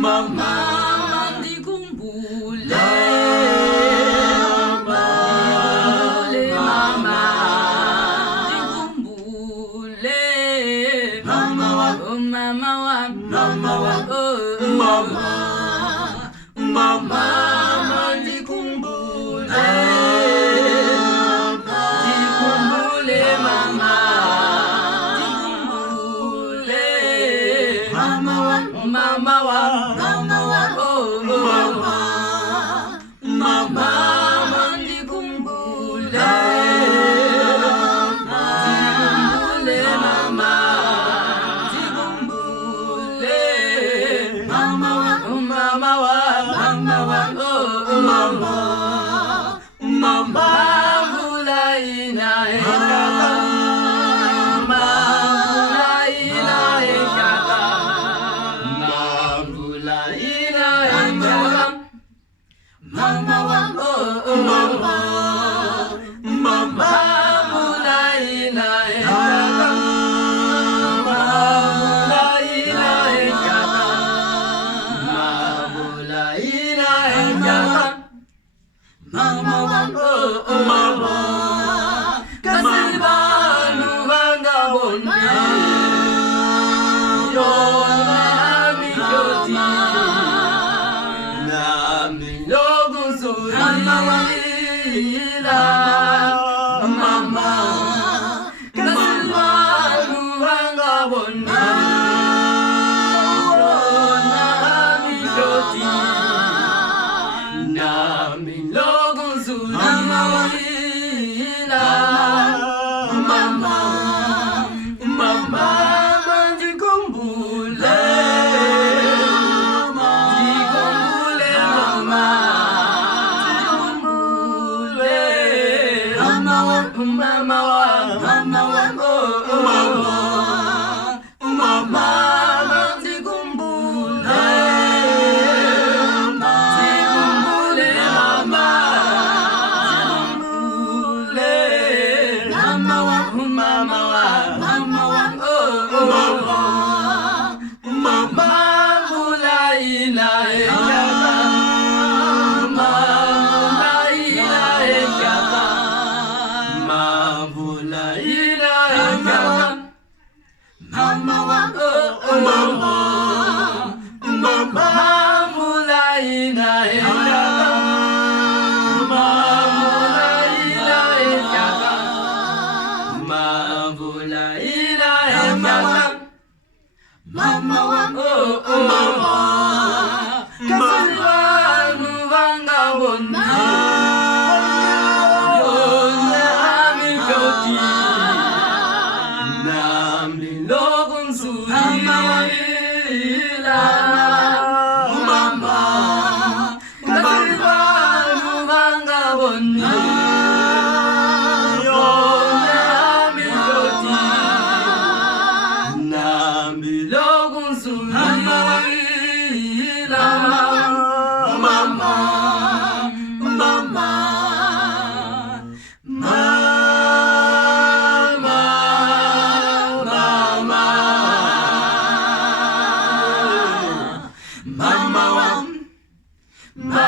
Mama, di kumbule. Mama, di kumbule. Di kumbule, mama. Di kumbule. Mama wa, mama wa, mama wa, oh, mama. Mama, di kumbule. Di kumbule, mama. Di kumbule. Mama wa, mama wa. Mama, mula ina ekaka, mula ina ekaka, mula ina ekaka. Mama wa mama, mama mula ina ekaka, mula ina ekaka, mula ina ekaka. Mama wa mama, kasibanu banga bonni, yona mijoti, na milogu surila. Mama, kasibanu banga bonni, yona mijoti, na milogu. Mama, mama, di kumbule, di kumbule, mama, di kumbule, mama wa, mama wa, mama wa, oh, mama, di kumbule. Mama mula ina ekaka, mula ina ekaka, mula ina ekaka. Mama wa mama, mama mula ina ekaka, mula ina ekaka, mula ina ekaka. Mama wa mama, kasibanu banga bonni, yona mijoti, na milogu surila. Mama, kasibanu banga bonni, yona mijoti, na milogu surila. Mama, mama, mama, mama, mama wa, mama.